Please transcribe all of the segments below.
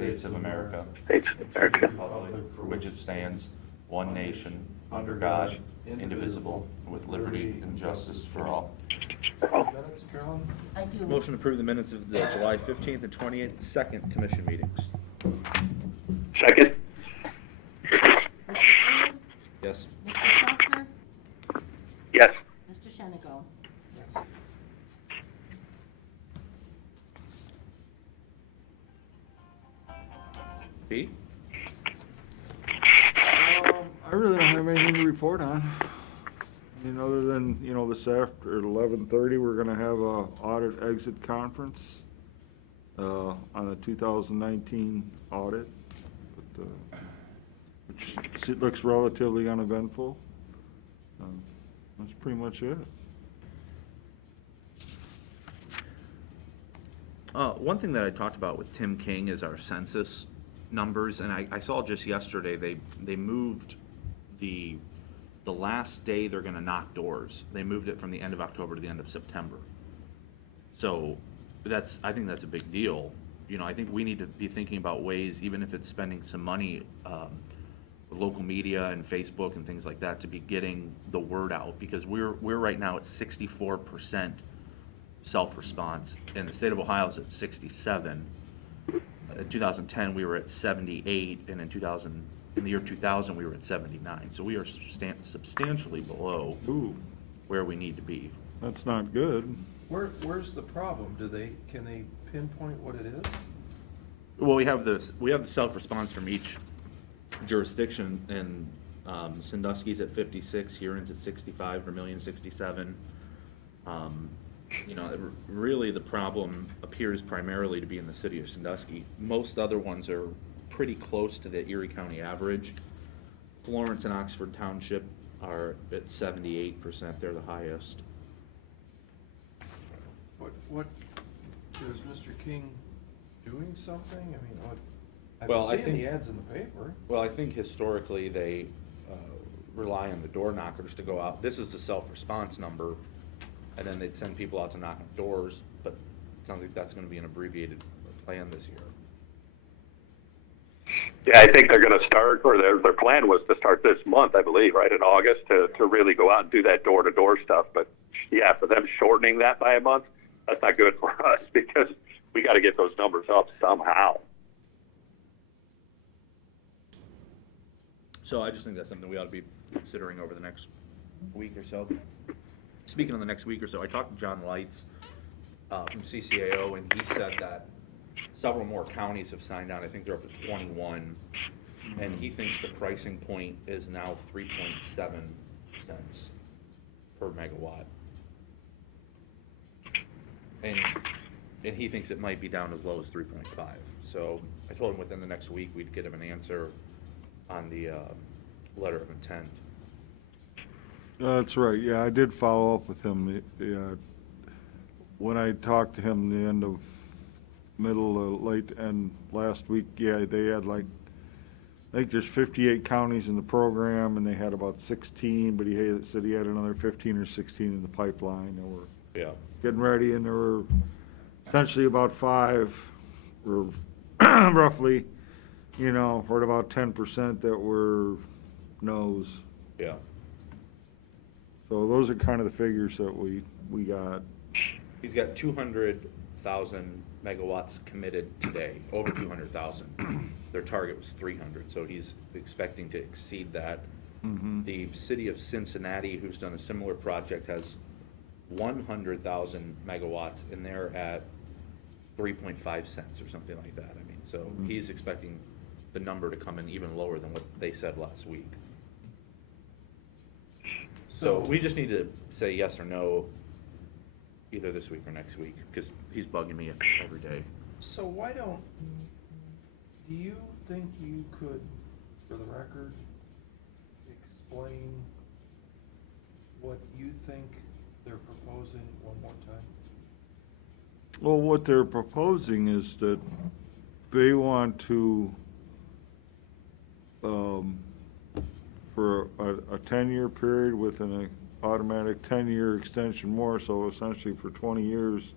States of America, States of America, republic for which it stands, one nation, under God, indivisible, with liberty and justice for all. Minutes, Carolyn? I do. Motion to approve the minutes of the July 15th and 28th second commission meetings. second, Mr. Freeman. Yes. Mr. Schaffner. yes, Mr. Shenigo. Yes. Pete? I really don't have anything to report on. I mean, other than, this after, at 11:30, we're gonna have a audit exit conference, on the 2019 audit, but, which looks relatively uneventful. That's pretty much it. One thing that I talked about with Tim King is our census numbers, and I saw just yesterday, they moved the last day they're gonna knock doors. They moved it from the end of October to the end of September. So I think that's a big deal. I think we need to be thinking about ways, even if it's spending some money, with local media and Facebook and things like that, to be getting the word out, because we're right now at 64% self-response, and the state of Ohio is at 67. In 2010, we were at 78, and in the year 2000, we were at 79. So we are substantially below where we need to be. That's not good. Where's the problem? Can they pinpoint what it is? Well, we have the self-response from each jurisdiction, and Sandusky's at 56, Huron's at 65, Vermilion 67. Really the problem appears primarily to be in the city of Sandusky. Most other ones are pretty close to the Erie County average. Florence and Oxford Township are at 78%, they're the highest. What, is Mr. King doing something? I mean, I've Well, I been seeing the think- ads in the paper. Well, I think historically they rely on the door knockers to go out. This is the self-response number, and then they'd send people out to knock on doors, but it sounds like that's gonna be an abbreviated plan this year. yeah, I think they're gonna start, or their plan was to start this month, I believe, right, in August, to really go out and do that door-to-door stuff, but yeah, for them shortening that by a month, that's not good for us, because we gotta get those numbers up somehow. So I just think that's something we ought to be considering over the next week or so. Speaking of the next week or so, I talked to John Lights from CCAO, and he said that several more counties have signed on. I think they're up to 21, and he thinks the pricing point is now 3.7 cents per megawatt. And he thinks it might be down as low as 3.5. So I told him within the next week we'd get him an answer on the letter of intent. That's right, yeah, I did follow up with him. When I talked to him the end of late end last week, yeah, they had I think there's 58 counties in the program, and they had about 16, but said he had another 15 or 16 in the pipeline that were getting ready, and there were essentially about 5, or roughly, for about 10% that were no's. Yeah. So those are kind of the figures that we got. He's got 200,000 megawatts committed today, over 200,000. Their target was 300, so he's expecting to exceed that. Mm-hmm. The city of Cincinnati, who's done a similar project, has 100,000 megawatts, and they're at 3.5 cents or something like that. I mean, so he's expecting the number to come in even lower than what they said last week. So we just need to say yes or no either this week or next week, because he's bugging me every day. So do you think you could, for the record, explain what you think they're proposing one more time? Well, what they're proposing is that they want to, for a 10-year period with an automatic 10-year extension more, so essentially for 20 years,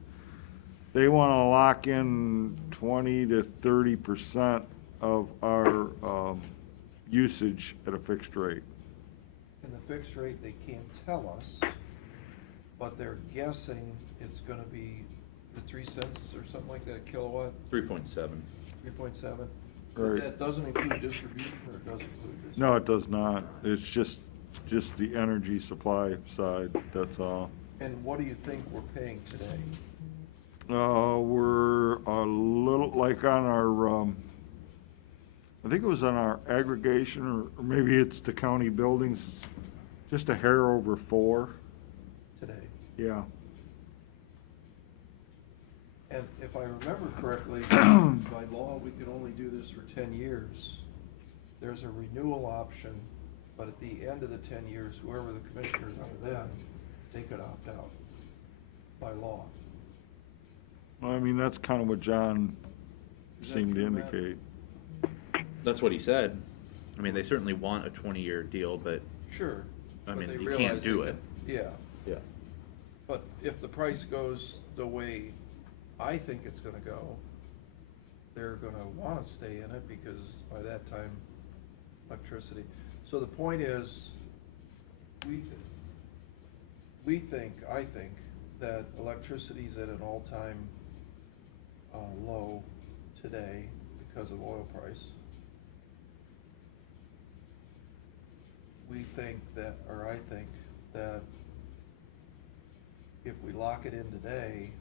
they wanna lock in 20 to 30% of our, usage at a fixed rate. And the fixed rate, they can't tell us, but they're guessing it's gonna be the 3 cents or something like that a kilowatt, 3.7. 3.7? Right. But that doesn't include distribution, or it does include distribution? No, it does not. It's just the energy supply side, that's all. And what do you think we're paying today? We're a little, like on our, I think it was on our aggregation, or maybe it's the county buildings, just a hair over 4. Today. Yeah. And if I remember correctly, by law, we could only do this for 10 years. There's a renewal option, but at the end of the 10 years, whoever the commissioners are then, they could opt out by law. I mean, that's kind of what John Is that seemed to true, Matt? indicate. That's what he said. I mean, they certainly want a 20-year deal, but, Sure. I but mean, they you can't realize do they it. can- Yeah, Yeah. but if the price goes the way I think it's gonna go, they're gonna wanna stay in it, because by that time, electricity. So the point is, I think, that electricity's at an all-time low today because of oil price. We think that, or I think, that if we lock it in today,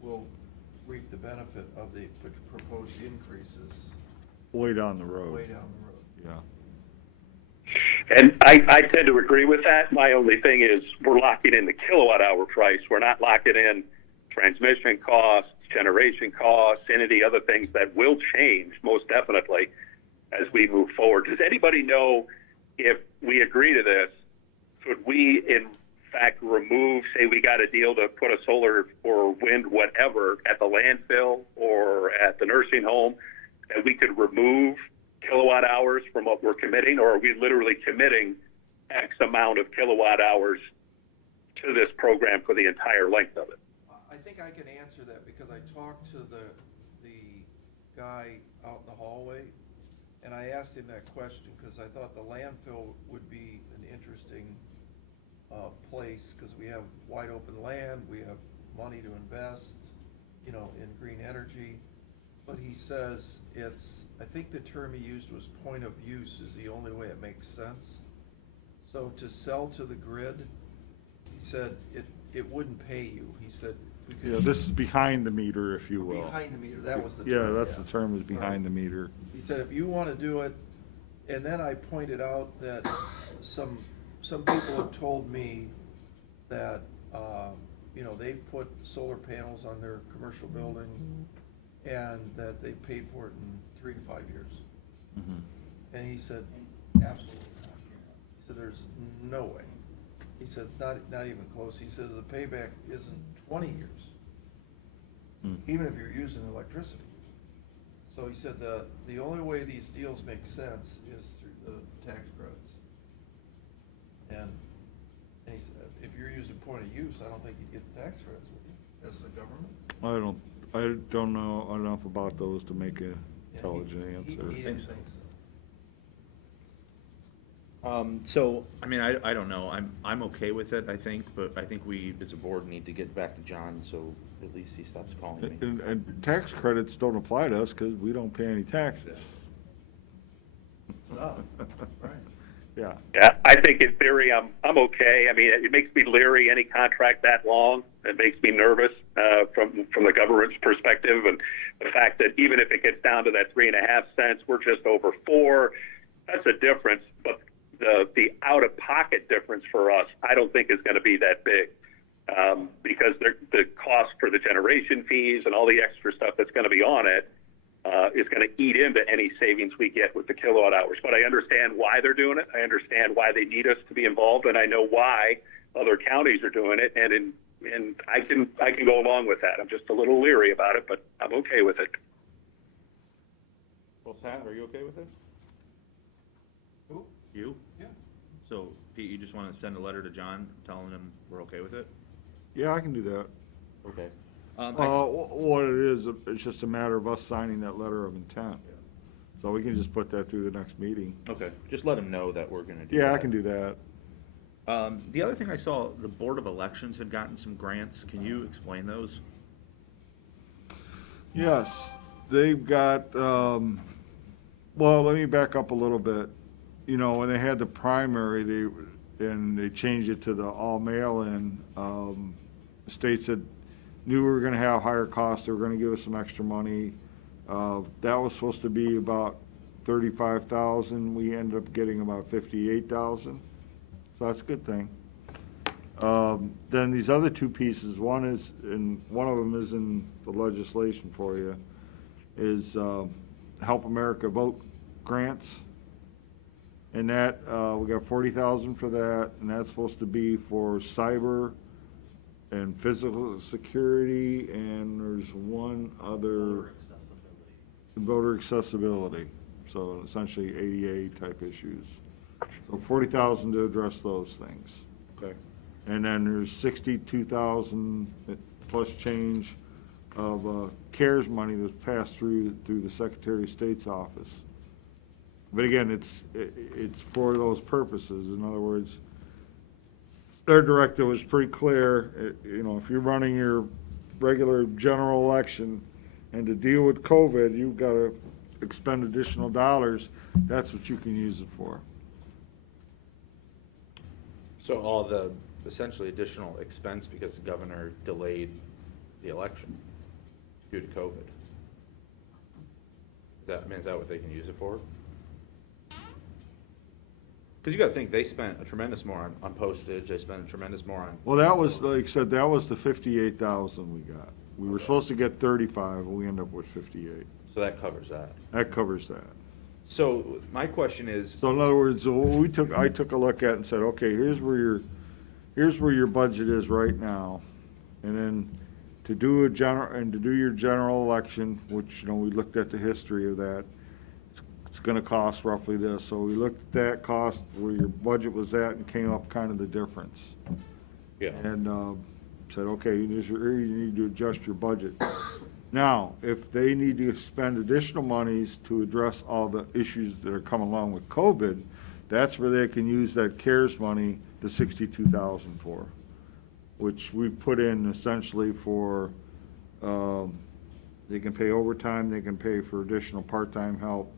we'll reap the benefit of the proposed increases Way down the road. way down the road. Yeah. And I tend to agree with that. My only thing is we're locking in the kilowatt hour price. We're not locking in transmission costs, generation costs, any of the other things that will change most definitely as we move forward. Does anybody know if we agree to this, could we in fact remove, say we got a deal to put a solar or wind, whatever, at the landfill or at the nursing home, that we could remove kilowatt hours from what we're committing, or are we literally committing X amount of kilowatt hours to this program for the entire length of it? I think I can answer that, because I talked to the guy out in the hallway, and I asked him that question, because I thought the landfill would be an interesting place, because we have wide open land, we have money to invest, in green energy. But he says I think the term he used was point of use is the only way it makes sense. So to sell to the grid, he said it wouldn't pay you. He said we could. Yeah, this is behind the meter, if you will. Behind the meter, that was the Yeah, term. that's the term, is behind the meter. He said if you want to do it, and then I pointed out that some people have told me that, they've put solar panels on their commercial building, and that they paid for it in 3 to 5 years. Mhm. And he said, absolutely not. He said, there's no way. He said, not even close. He says the payback isn't 20 years, Hmm. even if you're using electricity. So he said the only way these deals make sense is through the tax credits. And he said, if you're using point of use, I don't think you'd get the tax credits, would you, as a government? I don't know enough about those to make a Yeah, intelligent he answer. didn't Thanks. think so. So, I mean, I don't know. I'm okay with it, I think, but I think we, as a board, need to get back to John, so at least he stops calling me. And tax credits don't apply to us because we don't pay any taxes. No, right. Yeah. Yeah, I think in theory I'm okay. I mean, it makes me leery, any contract that long. It makes me nervous from the government's perspective, and the fact that even if it gets down to that 3.5 cents, we're just over 4. That's a difference, but the out-of-pocket difference for us, I don't think is going to be that big, because the cost for the generation fees and all the extra stuff that's going to be on it is going to eat into any savings we get with the kilowatt hours. But I understand why they're doing it. I understand why they need us to be involved, and I know why other counties are doing it. And I can go along with that. I'm just a little leery about it, but I'm okay with it. Well, Pat, are you okay with it? Who? You? Yeah. So, Pete, you just want to send a letter to John telling him we're okay with it? Yeah, I can do that. Okay. What it is, it's just a matter of us signing that letter of intent. So we can just put that through the next meeting. Okay, just let them know that we're gonna do Yeah, I that. can do that. The other thing I saw, the Board of Elections had gotten some grants. Can you explain those? Yes, they've got, well, let me back up a little bit. You know, when they had the primary, they changed it to the all mail-in, the state said, knew we were gonna have higher costs, they were gonna give us some extra money. That was supposed to be about 35,000, we ended up getting about 58,000, so that's a good thing. Then these other two pieces, one of them is in the legislation for you, is Help America Vote grants. And that, we got 40,000 for that, and that's supposed to be for cyber and physical security, and there's one other. Voter accessibility, so essentially ADA type issues. So 40,000 to address those things. Okay. And then there's 62,000 plus change of CARES money that's passed through the Secretary of State's office. But again, it's for those purposes. In other words, their directive was pretty clear. You know, if you're running your regular general election and to deal with COVID, you've got to expend additional dollars, that's what you can use it for. So all the essentially additional expense because the governor delayed the election due to COVID. Is that what they can use it for? Because you got to think, they spent a tremendous more on postage, they spent a tremendous more on. Well, that was, like I said, that was the 58,000 we got. We were supposed to get 35, and we ended up with 58. So that covers that. That covers that. So my question is, So in other words, what I took a look at and said, okay, here's where your budget is right now. And then to do your general election, which, you know, we looked at the history of that, it's gonna cost roughly this. So we looked at that cost, where your budget was at, and came up kind of the difference. yeah, And said, okay, you need to adjust your budget. Now, if they need to spend additional monies to address all the issues that are coming along with COVID, that's where they can use that CARES money, the 62,000 for, which we've put in essentially for, they can pay overtime, they can pay for additional part-time help,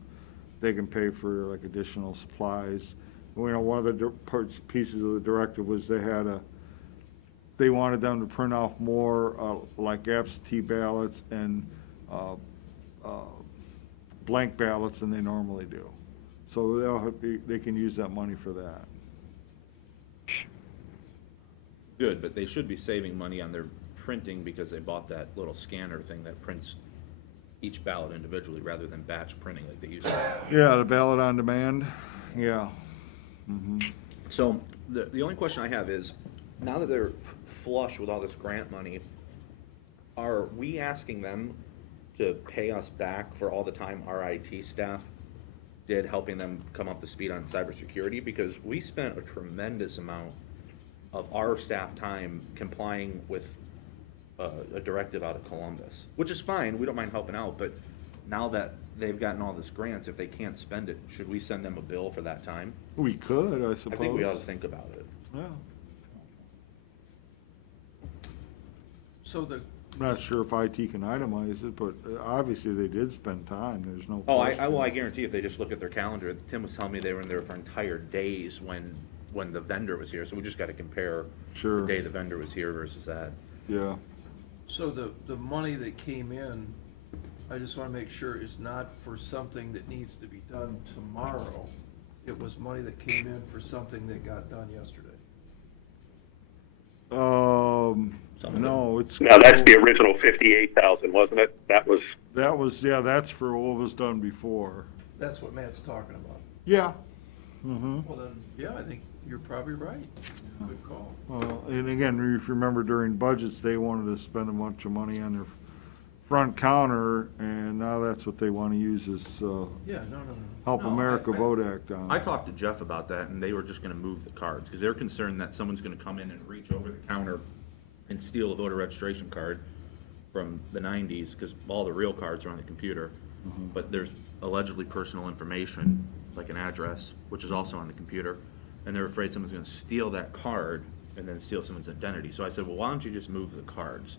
they can pay for like additional supplies. You know, one of the pieces of the directive was they wanted them to print off more, like absentee ballots and, blank ballots than they normally do. So they can use that money for that. good, but they should be saving money on their printing because they bought that little scanner thing that prints each ballot individually rather than batch printing like they used to. Yeah, the ballot on demand, yeah. Mhm. So the only question I have is, now that they're flush with all this grant money, are we asking them to pay us back for all the time our IT staff did helping them come up to speed on cybersecurity? Because we spent a tremendous amount of our staff time complying with a directive out of Columbus, which is fine, we don't mind helping out, but now that they've gotten all this grants, if they can't spend it, should we send them a bill for that time? We could, I suppose. I think we ought to think about it. Yeah. So the, I'm not sure if IT can itemize it, but obviously they did spend time, there's no Oh, question. I guarantee if they just look at their calendar, Tim was telling me they were in there for entire days when the vendor was here, so we just gotta compare Sure. the day the vendor was here versus that. Yeah. so the money that came in, I just wanna make sure is not for something that needs to be done tomorrow. It was money that came in for something that got done yesterday. No, it's. Now, that's the original 58,000, wasn't it? That was, Yeah, that's for what was done before. That's what Matt's talking about. Yeah. Mm-hmm. Well then, yeah, I think you're probably right. Good call. Well, and again, if you remember during budgets, they wanted to spend a bunch of money on their front counter, and now that's what they want to use as, Yeah, no. Help No, America I- Vote Act on. I talked to Jeff about that, and they were just gonna move the cards, because they're concerned that someone's gonna come in and reach over the counter and steal a voter registration card from the 90s, because all the real cards are on the computer, but there's allegedly personal information, like an address, which is also on the computer, and they're afraid someone's going to steal that card and then steal someone's identity. So I said, well, why don't you just move the cards,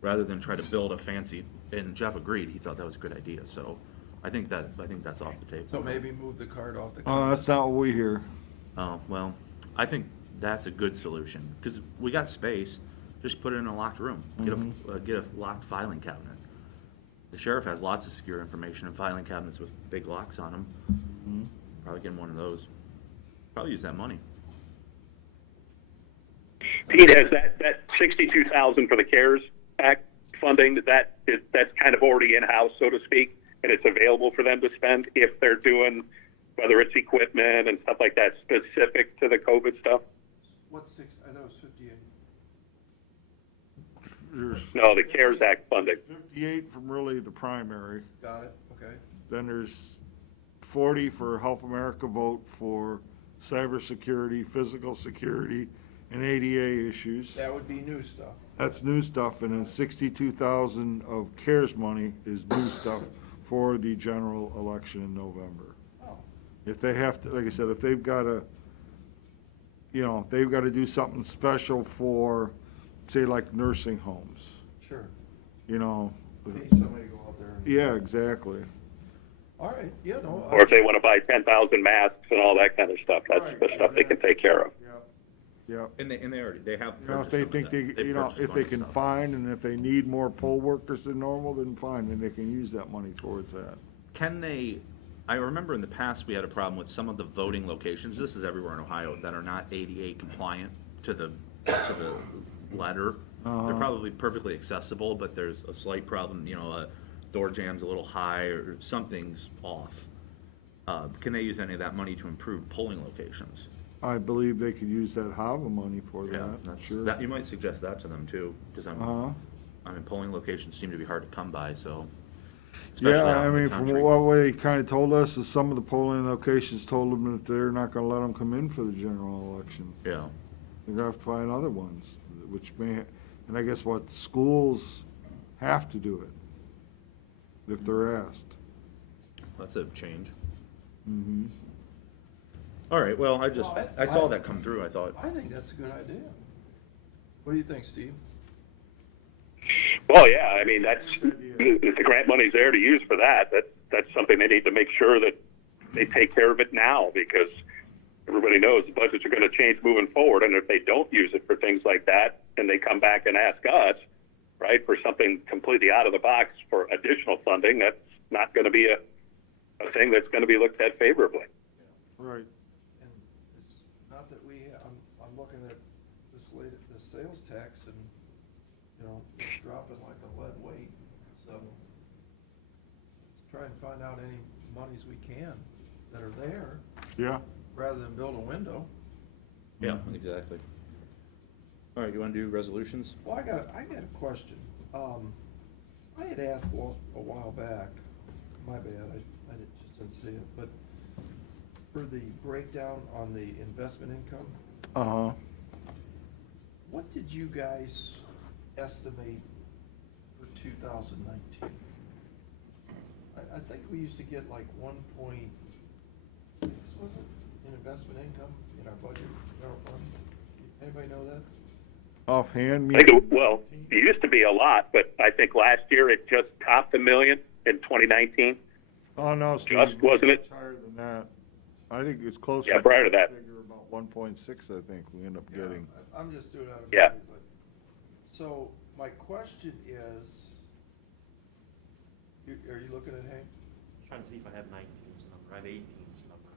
rather than try to build a fancy, and Jeff agreed, he thought that was a good idea, so I think that's off the table. So maybe move the card off the. Oh, that's not what we hear. Oh, well, I think that's a good solution, because we got space, just put it in a locked room, get a locked filing cabinet. The sheriff has lots of secure information and filing cabinets with big locks on them. Probably get him one of those. Probably use that money. Pete, has that 62,000 for the CARES Act funding, that's kind of already in-house, so to speak, and it's available for them to spend if they're doing, whether it's equipment and stuff like that, specific to the COVID stuff? What's six, I thought it was 58. There's No, the CARES Act funding. 58 from really the primary. Got it, okay. Then there's 40 for Help America Vote for cybersecurity, physical security, and ADA issues. That would be new stuff. That's new stuff, and then 62,000 of CARES money is new stuff for the general election in November. Oh, If they have to, like I said, if they've got to, they've got to do something special for, say, like nursing homes, sure. you know. Pay somebody to go out there and. Yeah, exactly. All right, yeah, no. Or if they want to buy 10,000 masks and all that kind of stuff, that's Right, the stuff they can take care of. Yeah. And they already, they have You know, if purchased they some of think that. they, They've purchased if a they bunch of can stuff. find, and if they need more poll workers than normal, then fine, then they can use that money towards that. Can they, I remember in the past, we had a problem with some of the voting locations, this is everywhere in Ohio, that are not ADA compliant to the letter. They're Uh-huh. probably perfectly accessible, but there's a slight problem, a door jam's a little high, or something's off. Can they use any of that money to improve polling locations? I believe they could use that HAVA money for Yeah, that, that's, sure. that, you might suggest that to them too, because Uh-huh. polling locations seem to be hard to come by, so. especially Yeah, out I in the mean, from country. what they kinda told us is some of the polling locations told them that they're not gonna let them come in for the general election. Yeah, They're gonna have to find other ones, which may, and I guess what, schools have to do it, if they're asked. that's a change. Mm-hmm. All right, well, Well, I saw that come through, I thought. I think that's a good idea. What do you think, Steve? Well, yeah, I mean, if the grant money's there to use for that, that's something they need to make sure that they take care of it now, because everybody knows the budgets are going to change moving forward, and if they don't use it for things like that, and they come back and ask us, right, for something completely out of the box for additional funding, that's not going to be a thing that's going to be looked at favorably. Right. And it's not that I'm looking at the sales tax and, it's dropping like a lead weight, so let's try and find out any monies we can that are there, Yeah. rather than build a window. Yeah, exactly. All right, you want to do resolutions? Well, I got a question. I had asked a while back, my bad, I just didn't see it, but for the breakdown on the investment income, Uh-huh. what did you guys estimate for 2019? I think we used to get like 1.6, was it, in investment income in our budget, general fund? Anybody know that? Offhand, I think, it used to be a lot, but I think last year it just topped $1 million in 2019. Oh, no, Steve. Just, wasn't it? Much higher than that. I think it's closer. Yeah, prior to that. Figure about 1.6, I think, we end up Yeah, getting. I'm just doing it out of Yeah. memory, but, so my question is, are you looking at Hank? Trying to see if I have 19's number. I have 18's number.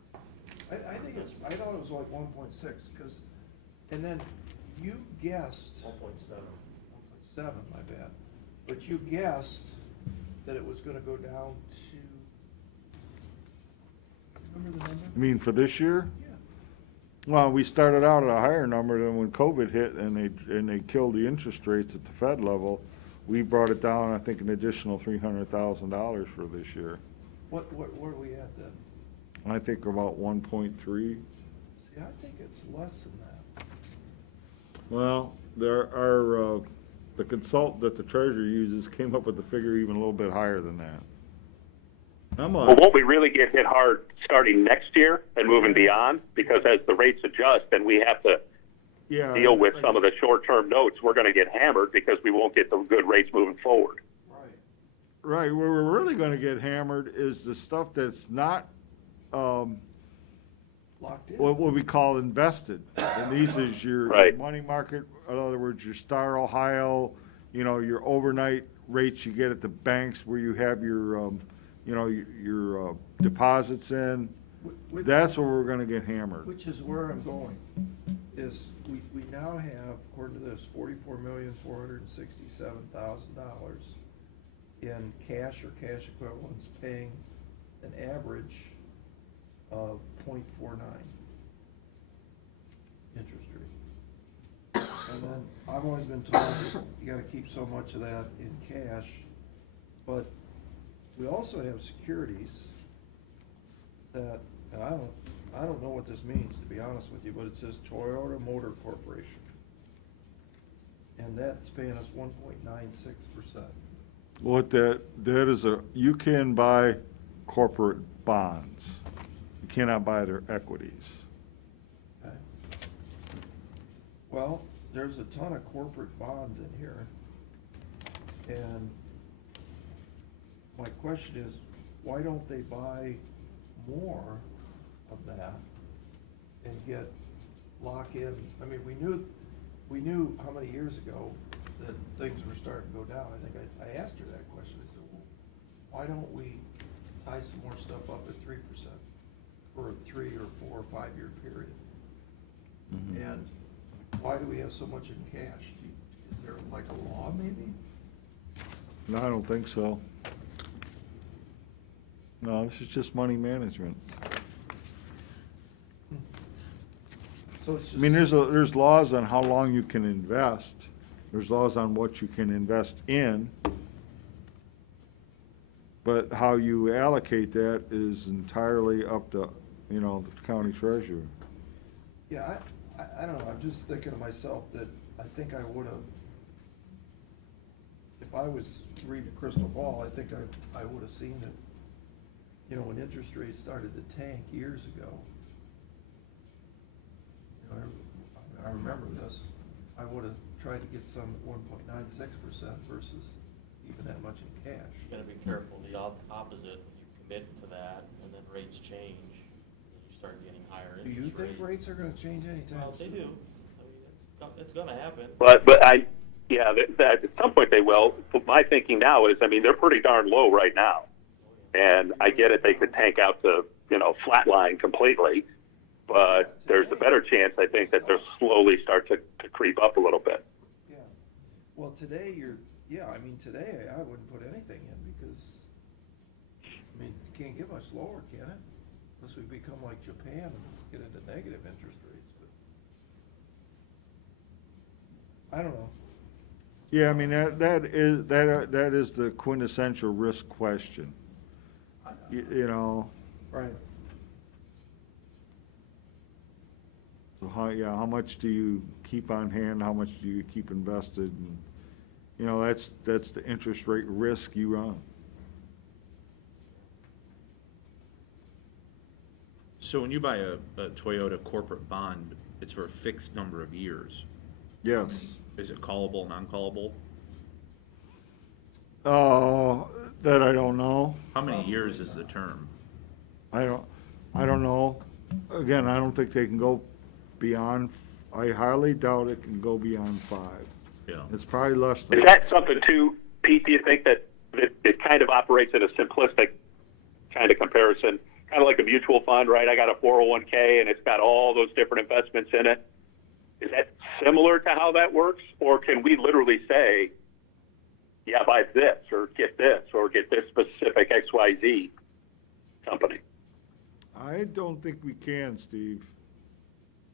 I think I thought it was like 1.6, because, and then you guessed. 1.7. 1.7, my bad. But you guessed that it was gonna go down to, remember the number? I mean, for this year? Yeah. Well, we started out at a higher number than when COVID hit and they killed the interest rates at the Fed level. We brought it down, I think, an additional $300,000 for this year. Where are we at then? I think about 1.3. See, I think it's less than that. Well, there are, the consultant that the treasurer uses came up with the figure even a little bit higher than that. Well, won't we really get hit hard starting next year and moving beyond? Because as the rates adjust and we have to deal with some of the short-term notes, we're going to get hammered because we won't get the good rates moving forward. Right, where we're really gonna get hammered is the stuff that's not, Locked in. what we call invested. And these is your Right. money market, in other words, your Star Ohio, your overnight rates you get at the banks where you have your, your deposits in. Which- That's where we're gonna get hammered. Which is where I'm going, is we now have, according to this, $44,467,000 in cash or cash equivalents paying an average of 0.49 interest rate. And then I've always been told you gotta keep so much of that in cash, but we also have securities that, and I don't know what this means, to be honest with you, but it says Toyota Motor Corporation. And that's paying us 1.96%. What that is you can buy corporate bonds. You cannot buy their equities. Okay. Well, there's a ton of corporate bonds in here. And my question is, why don't they buy more of that and get lock in? I mean, we knew how many years ago that things were starting to go down. I think I asked her that question. I said, well, why don't we tie some more stuff up at 3% for a 3 or 4 or 5 year period? Mhm. And why do we have so much in cash? Is there like a law maybe? No, I don't think so. No, this is just money management. So it's just. I mean, there's laws on how long you can invest. There's laws on what you can invest in. But how you allocate that is entirely up to, the county treasurer. Yeah, I don't know, I'm just thinking to myself that I think I would've, if I was reading a crystal ball, I think I would've seen that, when interest rates started to tank years ago. I remember this, I would've tried to get some at 1.96% versus even that much in cash. You gotta be careful, the opposite, you commit to that, and then rates change, and you start getting higher Do interest rates. you think rates are gonna change anytime Well, they soon? do, I mean, it's gonna happen. But that at some point they will. But my thinking now is, I mean, they're pretty darn low right now. And I get it, they could tank out to, flatline completely. But there's a better chance, I think, that they'll slowly start to creep up a little bit. Yeah, well, today today I wouldn't put anything in because, I mean, you can't get much lower, can it? Unless we become like Japan and get into negative interest rates, but I don't know. Yeah, I mean, that is the quintessential risk question. Right. So how much do you keep on hand, how much do you keep invested? And, that's the interest rate risk you run. So when you buy a Toyota corporate bond, it's for a fixed number of years. Yes. Is it callable, non-callable? That I don't know. How many years is the term? I don't know. Again, I don't think they can go beyond, I highly doubt it can go beyond 5. Yeah. It's probably less than. Is that something too, Pete? Do you think that it kind of operates in a simplistic kind of comparison, kind of like a mutual fund, right? I got a 401k and it's got all those different investments in it. Is that similar to how that works, or can we literally say, yeah, buy this or get this specific XYZ company? I don't think we can, Steve.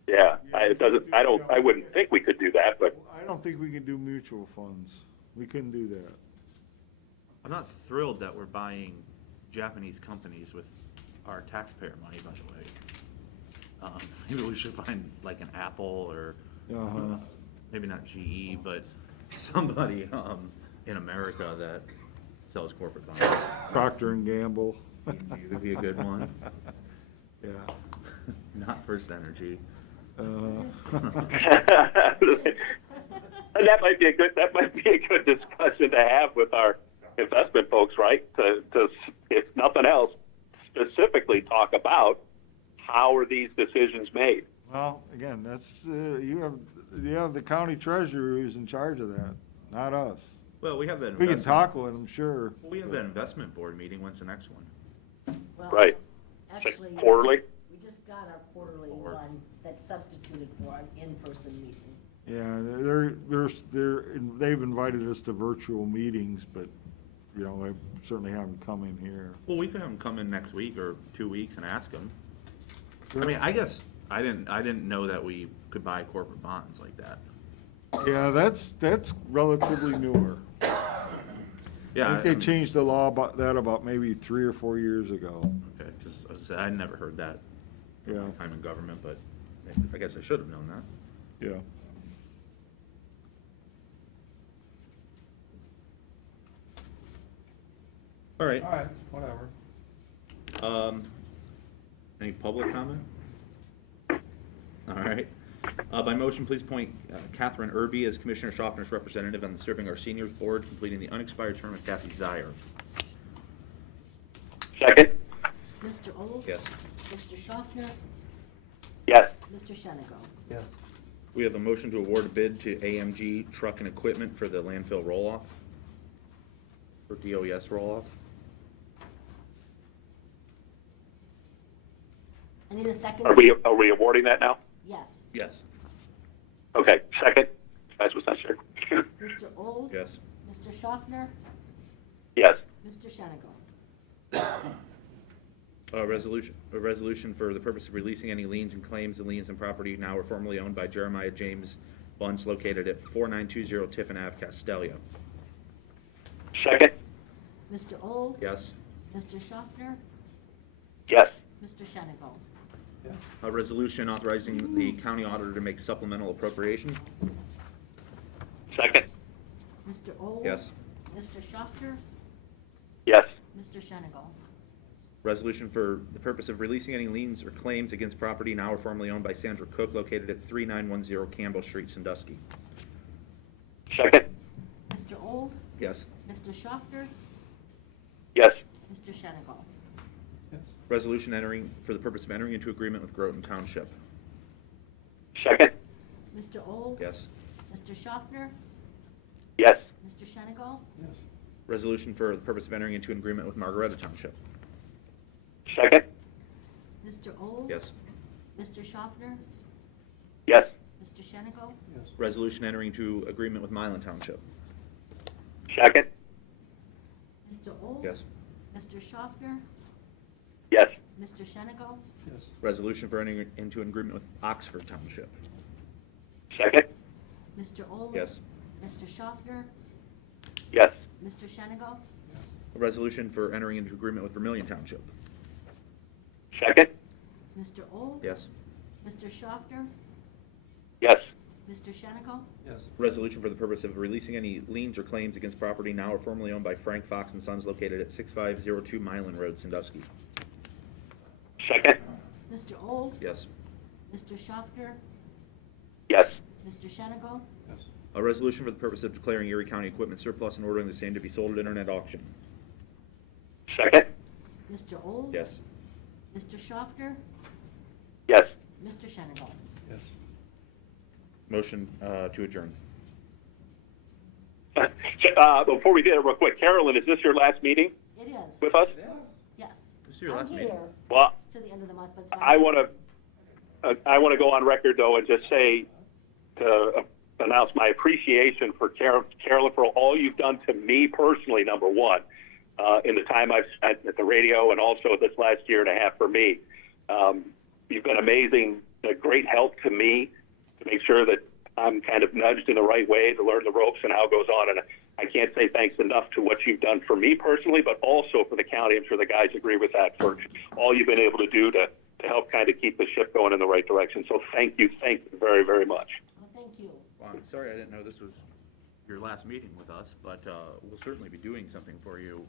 Yeah, I wouldn't think we could do that, but I don't think we can do mutual funds. We couldn't do that. I'm not thrilled that we're buying Japanese companies with our taxpayer money, by the way. Maybe we should find like an Apple or Uh-huh. maybe not GE, but somebody, in America that sells corporate bonds. Procter and Gamble. Would be a good one. Yeah. Not First Energy. And that might be a good discussion to have with our investment folks, right? To if nothing else, specifically talk about how are these decisions made. Well, again, that's, you have the county treasurer who's in charge of that, not us. Well, we have that We can investment. talk with them, sure. We have that investment board meeting. When's the next one? Well, Right. Actually. Quarterly? We just got our quarterly Or- one that substituted for an in-person meeting. Yeah, they've invited us to virtual meetings, but, you know, I certainly haven't come in here. Well, we could have them come in next week or 2 weeks and ask them. I mean, I guess, I didn't know that we could buy corporate bonds like that. Yeah, that's relatively newer. Yeah. I think they mean- changed the law about maybe 3 or 4 years ago. Okay, because I never heard that in Yeah. my time in government, but I guess I should have known that. Yeah. All right. All right, whatever. Any public comment? All right. By motion, please appoint Catherine Irby as Commissioner Schaffner's representative on serving our senior board, completing the unexpired term of Kathy Zier. Second? Mr. Old? Yes. Mr. Schaffner? Yes. Mr. Shenigo? Yes. We have a motion to award a bid to AMG Truck and Equipment for the landfill roll-off, for DOES roll-off. I need a second. Are we awarding that now? Yes. Yes. Okay, second. That's what's necessary. Mr. Old? Yes. Mr. Schaffner? Yes. Mr. Shenigo? A resolution for the purpose of releasing any liens and claims and liens and property now or formerly owned by Jeremiah James Bunce located at 4920 Tiffin Ave, Castelia. Second? Mr. Old? Yes. Mr. Schaffner? Yes. Mr. Shenigo? Yes. A resolution authorizing the county auditor to make supplemental appropriation. Second? Mr. Old? Yes. Mr. Schaffner? Yes. Mr. Shenigo? Resolution for the purpose of releasing any liens or claims against property now or formerly owned by Sandra Cook located at 3910 Campbell Street, Sandusky. Second? Mr. Old? Yes. Mr. Schaffner? Yes. Mr. Shenigo? Yes. Resolution for the purpose of entering into agreement with Groton Township. Second? Mr. Old? Yes. Mr. Schaffner? Yes. Mr. Shenigo? Yes. Resolution for the purpose of entering into an agreement with Margaretta Township. Second? Mr. Old? Yes. Mr. Schaffner? Yes. Mr. Shenigo? Yes. Resolution entering into agreement with Milan Township. Second? Mr. Old? Yes. Mr. Schaffner? Yes. Mr. Shenigo? Yes. Resolution for entering into an agreement with Oxford Township. Second? Mr. Old? Yes. Mr. Schaffner? Yes. Mr. Shenigo? Yes. A resolution for entering into agreement with Vermillion Township. Second? Mr. Old? Yes. Mr. Schaffner? Yes. Mr. Shenigo? Yes. Resolution for the purpose of releasing any liens or claims against property now or formerly owned by Frank Fox and Sons located at 6502 Milan Road, Sandusky. Second? Mr. Old? Yes. Mr. Schaffner? Yes. Mr. Shenigo? Yes. A resolution for the purpose of declaring Erie County equipment surplus and ordering the same to be sold at internet auction. Second? Mr. Old? Yes. Mr. Schaffner? Yes. Mr. Shenigo? Yes. Motion to adjourn. Before we did it real quick, Carolyn, is this your last meeting It is. with us? Yes. This is your I'm last meeting. here Well, to the end of the month, but it's fine. I want to go on record though and just say to announce my appreciation for Carolyn for all you've done to me personally. Number one, in the time I've spent at the radio and also this last year and a half for me, you've been amazing, a great help to me to make sure that I'm kind of nudged in the right way to learn the ropes and how it goes on. And I can't say thanks enough to what you've done for me personally, but also for the county. I'm sure the guys agree with that, for all you've been able to do to help kind of keep the ship going in the right direction. So thank you very, very much. Well, thank you. Well, I'm sorry I didn't know this was your last meeting with us, but we'll certainly be doing something for you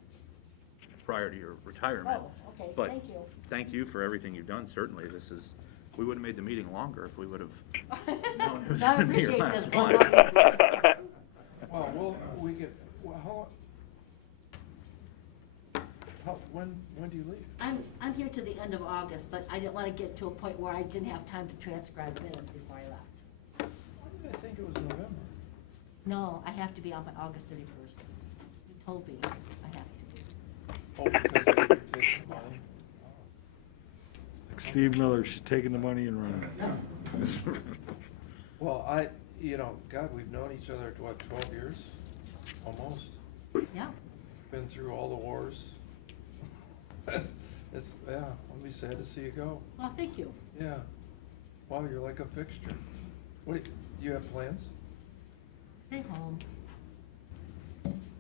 prior to your retirement. Oh, okay, But thank you. thank you for everything you've done, certainly. We would have made the meeting longer if we would have known it was No, I gonna be your appreciate last this one. Well, we could, when do you leave? I'm here to the end of August, but I didn't want to get to a point where I didn't have time to transcribe minutes before I left. Why did I think it was November? No, I have to be off on August 31st. You told me I have to be. Oh, because of you taking the money? Like Steve Miller, she's taking the money and running. Well, God, we've known each other, what, 12 years? Almost. Yeah. Been through all the wars. I'll be sad to see you go. Well, thank you. Yeah. Wow, you're like a fixture. What, you have plans? Stay home.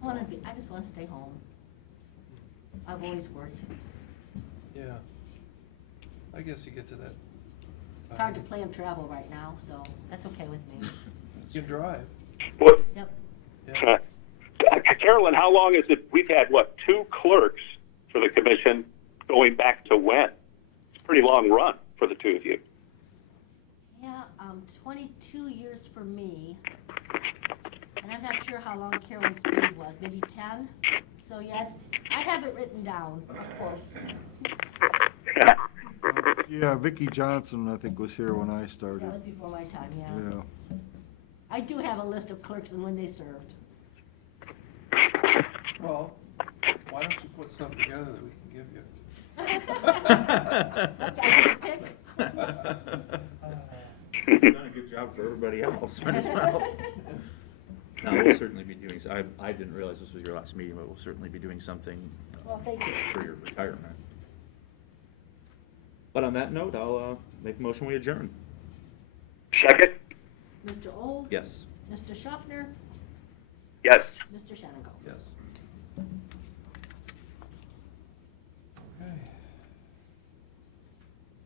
I just want to stay home. I've always worked. Yeah. I guess you get to that. It's hard to plan travel right now, so that's okay with me. You can drive. What, Yep. Yeah. Carolyn, how long is it? We've had, what, 2 clerks for the commission going back to when? It's a pretty long run for the 2 of you. Yeah, 22 years for me. And I'm not sure how long Carolyn Spade was, maybe 10? So yeah, I have it written down, of course. Yeah, Vicki Johnson, I think, was here when I That started. was before my time, yeah. Yeah. I do have a list of clerks and when they served. Well, why don't you put something together that we can give you? Okay, I get to pick. You've done a good job for everybody else, might as well. No, we'll certainly be doing, I didn't realize this was your last meeting, but we'll certainly be doing something Well, thank you. for your retirement. But on that note, I'll make a motion, we adjourn. Second? Mr. Old? Yes. Mr. Schaffner? Yes. Mr. Shenango? Yes.